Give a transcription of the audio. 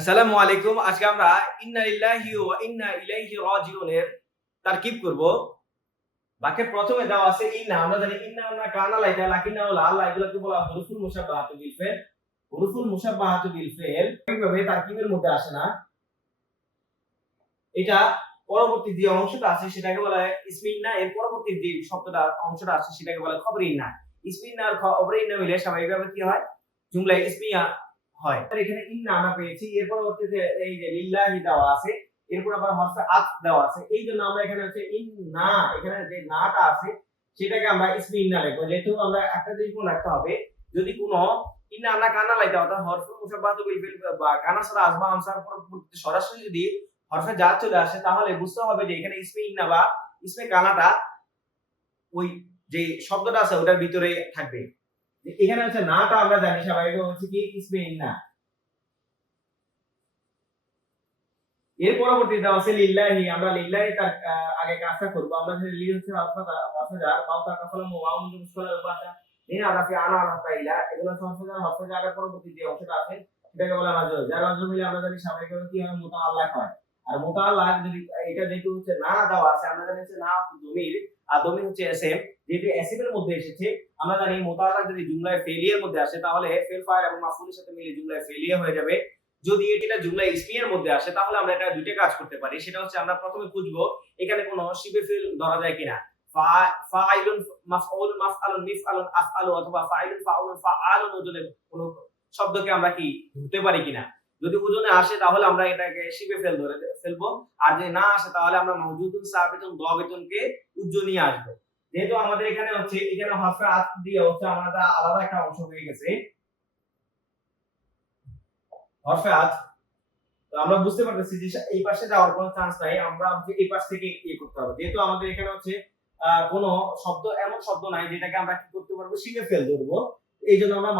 আসসালামু আলাইকুম। আজকে আমরা ইন্না লিল্লাহি ওয়া ইন্না ইলাইহি রাজিউন এর তারকিব করব। বাক্যের প্রথমে দেওয়া আছে ইন্না। আমরা জানি ইন্না আমরা কানা লাইতা লাকিন্না ওয়া আল্লাহ এগুলোকে বলা হয় হুরুফুল মুশাব্বাহাতু বিল ফিল। হুরুফুল মুশাব্বাহাতু বিল ফিল এইভাবে তারকিবের মধ্যে আসে না। এটা পরবর্তী যে অংশটা আছে সেটাকে বলা হয় ইসমি ইন্না। এর পরবর্তী যে শব্দটা অংশটা আছে সেটাকে বলা হয় খবর ইন্না। ইসমি ইন্না আর খবর ইন্না মিলে স্বাভাবিকভাবে কি হয়? জুমলায় ইসমিয়া হয়। এখানে ইন্না আমরা পেয়েছি। এর পরবর্তীতে এই যে লিল্লাহি দেওয়া আছে। এরপর আবার হরফে আত দেওয়া আছে। এইজন্য আমরা এখানে হচ্ছে ইন্না এখানে যে নাটা আছে সেটাকে আমরা ইসমি ইন্না লিখব। যেহেতু আমরা একটা জিনিস মনে রাখতে হবে যদি কোনো ইন্না আমরা কানা লাইতা অর্থাৎ হরফুল মুশাব্বাহাতু বিল ফিল বা কানা ছাড়া আসবা আমসার পরবর্তীতে সরাসরি যদি হরফে জার চলে আসে তাহলে বুঝতে হবে যে এখানে ইসমে ইন্না বা ইসমে কানাটা ওই যে শব্দটা আছে ওটার ভিতরে থাকবে। এখানে হচ্ছে নাটা আমরা জানি স্বাভাবিকভাবে হচ্ছে কি ইসমে ইন্না। এর পরবর্তী দেওয়া আছে লিল্লাহি। আমরা লিল্লাহি তার আগে কাজটা করব। আমরা যে লি হচ্ছে হরফে জার বাউতা কাফালাম ওয়া মুজ মুশকালা বাসা নিন আরাফি আনা আরাফা ইলা এগুলো হরফে জারের পরবর্তী যে অংশটা আছে সেটাকে বলা হয় মাজরুর। যার মাজরুর মিলে আমরা জানি স্বাভাবিকভাবে কি হয় মুতাআল্লাক হয়। আর মুতাআল্লাক যদি এটা যেহেতু হচ্ছে না দেওয়া আছে আমরা জানি হচ্ছে না দমির আর দমির হচ্ছে এসএম। যেহেতু এসএম এর মধ্যে এসেছে আমরা জানি মুতাআল্লাক যদি জুমলায় ফেলিয়ার মধ্যে আসে তাহলে ফেল ফাইল এবং মাফউলের সাথে মিলে জুমলায় ফেলিয়া হয়ে যাবে। যদি এটা জুমলা ইসমিয়ার মধ্যে আসে তাহলে আমরা এটা দুইটা কাজ করতে পারি। সেটা হচ্ছে আমরা প্রথমে খুঁজবো এখানে কোনো শিবে ফিল ধরা যায় কিনা। ফাইলুন মাফউল মাফআলুন মিফআলুন আফআলু অথবা ফাইলুন ফাউলুন ফাআলুন ওজনে কোনো শব্দকে আমরা কি ধরতে পারি কিনা। যদি ওজনে আসে তাহলে আমরা এটাকে শিবে ফেল ধরে ফেলবো। আর যদি না আসে তাহলে আমরা মাউজুদুন সাবিতুন দাবিতুনকে উজ্জ নিয়ে আসবো। যেহেতু আমাদের এখানে হচ্ছে এখানে হরফে আত দিয়ে হচ্ছে আমাদের আলাদা একটা অংশ হয়ে গেছে হরফে আত। তো আমরা বুঝতে পারতেছি যে এই পাশে যাওয়ার কোনো চান্স নাই। আমরা হচ্ছে এই পাশ থেকে করতে হবে। যেহেতু আমাদের এখানে হচ্ছে কোনো শব্দ এমন শব্দ নাই যেটাকে আমরা কি করতে পারবো শিখে ফেল ধরবো। এইজন্য আমরা